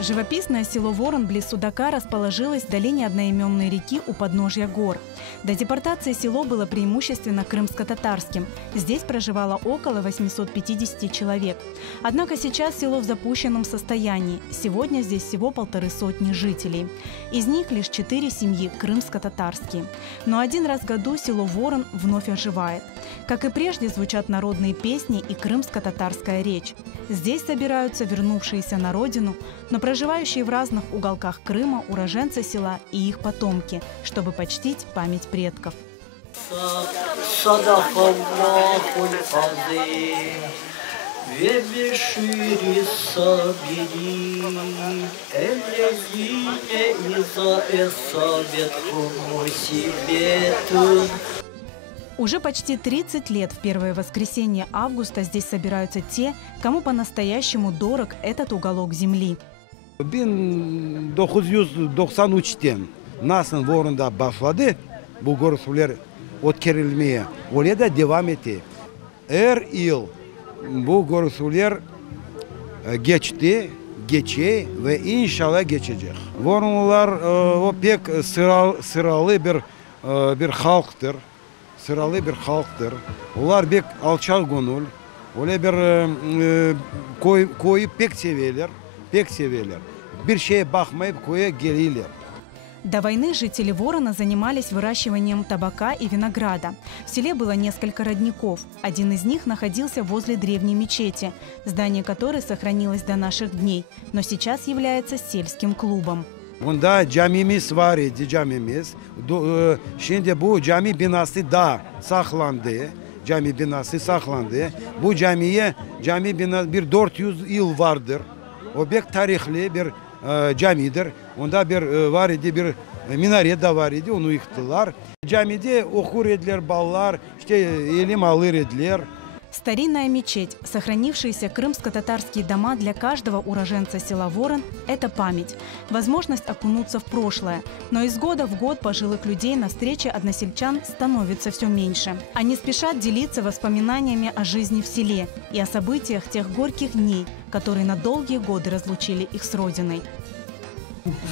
Живописное село Ворон близ Судака расположилось в долине одноименной реки у подножья гор. До депортации село было преимущественно крымско-татарским. Здесь проживало около 850 человек. Однако сейчас село в запущенном состоянии. Сегодня здесь всего 150 жителей. Из них лишь 4 семьи крымско-татарские. Но один раз в году село Ворон вновь оживает. Как и прежде, звучат народные песни и крымско-татарская речь. Здесь собираются вернувшиеся на родину, но проживающие в разных уголках Крыма уроженцы села и их потомки, чтобы почтить память предков. Уже почти 30 лет в первое воскресенье августа здесь собираются те, кому по-настоящему дорог этот уголок земли. 1993'ten nasıl Voron'da başladı bu görüşmeler ötkürülmeye. Öyle de devam etti. Her yıl bu görüşmeler geçti, geçiyor ve inşallah geçecek. Voronlular o pek sıralı bir halktır. Sıralı bir halktır. Onlar pek alçak gönül. Öyle bir koyu pek severler. Pek severler. Bir şeye bakmayıp koya geliyorlar. До войны жители Ворона занимались выращиванием табака и винограда. В селе было несколько родников. Один из них находился возле древней мечети, здание которой сохранилось до наших дней, но сейчас является сельским клубом. Bunda camimiz var idi, camimiz. Şimdi bu cami binası da saklandı. Cami binası saklandı. Bu cami binası bir 400 yıl vardır. O pek tarihli bir camidir. Onda bir var idi, bir minaret de var idi, onu yıktılar. Camide okur ediler, ballar, işte elim alır ediler. Старинная мечеть, сохранившиеся крымско-татарские дома для каждого уроженца села Ворон – это память, возможность окунуться в прошлое. Но из года в год пожилых людей на встрече односельчан становится все меньше. Они спешат делиться воспоминаниями о жизни в селе и о событиях тех горьких дней, которые на долгие годы разлучили их с родиной.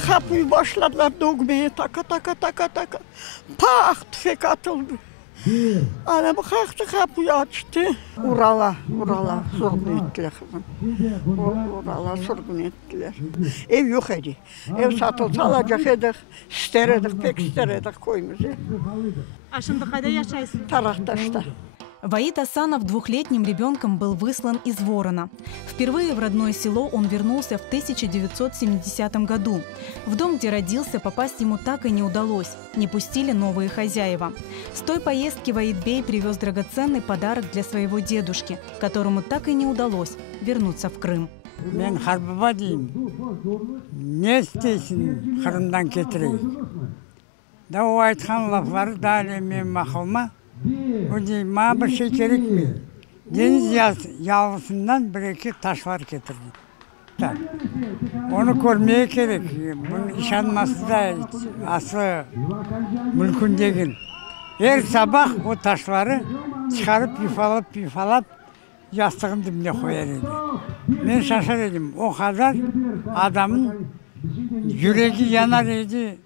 Kapıyı başladılar dökmeye, taka. Pak tüfek atıldı. Anam kalktı, kapıyı açtı. Urala sürgün ettiler. Urala sürgün ettiler. Ev yok idi. Ev satılsa alacak edik, pek isteredik koyumuzu. А şimdi kayda yaşaysın? Taraktaşta. Ваид Асанов двухлетним ребенком был выслан из Ворона. Впервые в родное село он вернулся в 1970 году. В дом, где родился, попасть ему так и не удалось. Не пустили новые хозяева. С той поездки Ваид Бей привез драгоценный подарок для своего дедушки, которому так и не удалось вернуться в Крым. Мен Харбаба деймін. Не істейсің Қырымдан кетірейік. Да о айтқан лафлары да әлі мен мақылма. Ма bir şey gerek mi? Deniz yağlısından bir-iki taşlar getirdi. Onu görmeye gerek. Bunun işanması da aslı mülkündeki. Her sabah o taşları çıkarıp yufalap yastığın dibine koyar idi. Ben şaşar edim. O kadar adamın yüreği yanar idi.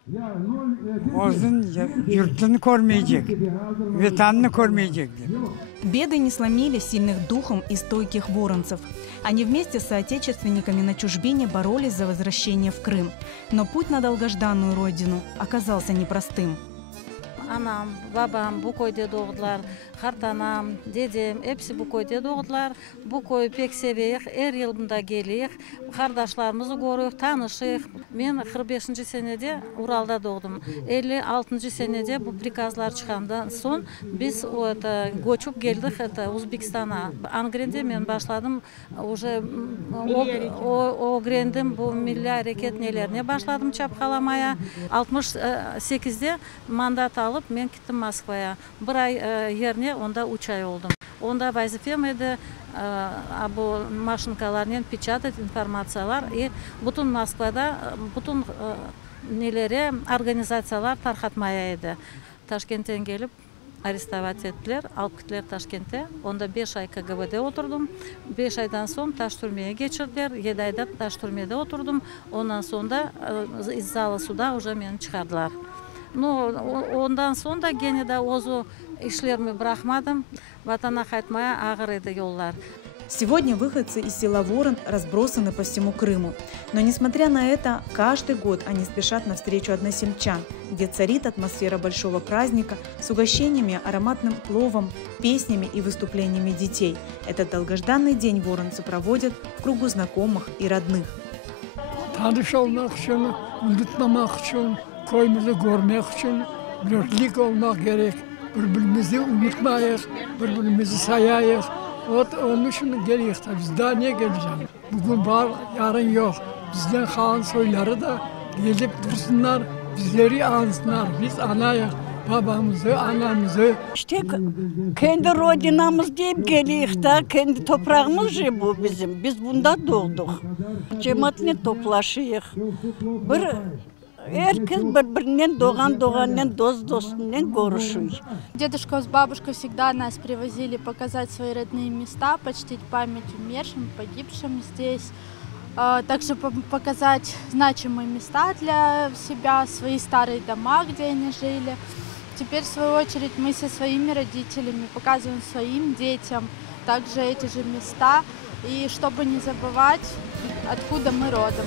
Onun yurtunu görmeyecek, vatanını görmeyecekti. Беды не сломили сильных духом и стойких воронцев. Они вместе с соотечественниками на чужбине боролись за возвращение в Крым. Но путь на долгожданную родину оказался непростым. Anam, babam bu koyda doğdular, hartanam, dedem hepsi bu koyda doğdular. Bu koyu pek seveyik, her yıl bunda geliyik, kardeşlerimizi görüyük, tanışıyık. Ben 45. senede Ural'da doğdum. 56. senede bu prikazlar çıkandan son biz göçüp geldik Uzbekistan'a. Angrende ben başladım, o grendim bu milli hareket nelerine başladım çapkalamaya. 68'de mandat alıp ben gittim Moskva'ya. Bir ay yerine onda 3 ay oldum. Onda vazifem edi bu maşinkalarla pечатать informasiyalar. Bütün Moskva'da bütün neleri organizasyyalar tarqatmaya edi. Taşkent'ten gelip арестовать еттілер, алып кетілер Ташкентте. Онда 5 ай КГБ-де отырдым. 5 айдан соң Таш түрмеге geçirdiler. 7 айда Таш түрмеде отырдым. Ondan sonra из зала суда уже мені çıkardılar. Ondan sonra gene de ozu işlerimi bırakmadım. Vatana қайтмая ağır еді yollar. Сегодня выходцы из села Ворон разбросаны по всему Крыму. Но несмотря на это, каждый год они спешат навстречу односельчан, где царит атмосфера большого праздника с угощениями, ароматным пловом, песнями и выступлениями детей. Этот долгожданный день воронцы проводят в кругу знакомых и родных. Tanışılmak için, unutmamak için, köyümüzü görmek için birlik olmak gerek. Birbirimizi unutmayız, birbirimizi sayayız. Onun için geliyoruz. Biz daha niye geleceğiz? Bugün var, yarın yok. Bizden kalan soyları da gelip dursunlar, bizleri ansınlar. Biz anayız, babamızı, anamızı. İşte kendi rodinamız deyip geliyoruz da, kendi toprağımız bu bizim. Biz bunda doğduk. Cemaatle toplaşıyız. Herkes birbirinden doğandan dostundan görüşüyor. Дедушка с бабушкой всегда нас привозили показать свои родные места, почтить память умершим, погибшим здесь. Также показать значимые места для себя, свои старые дома, где они жили. Теперь, в свою очередь, мы со своими родителями показываем своим детям также эти же места. И чтобы не забывать, откуда мы родом.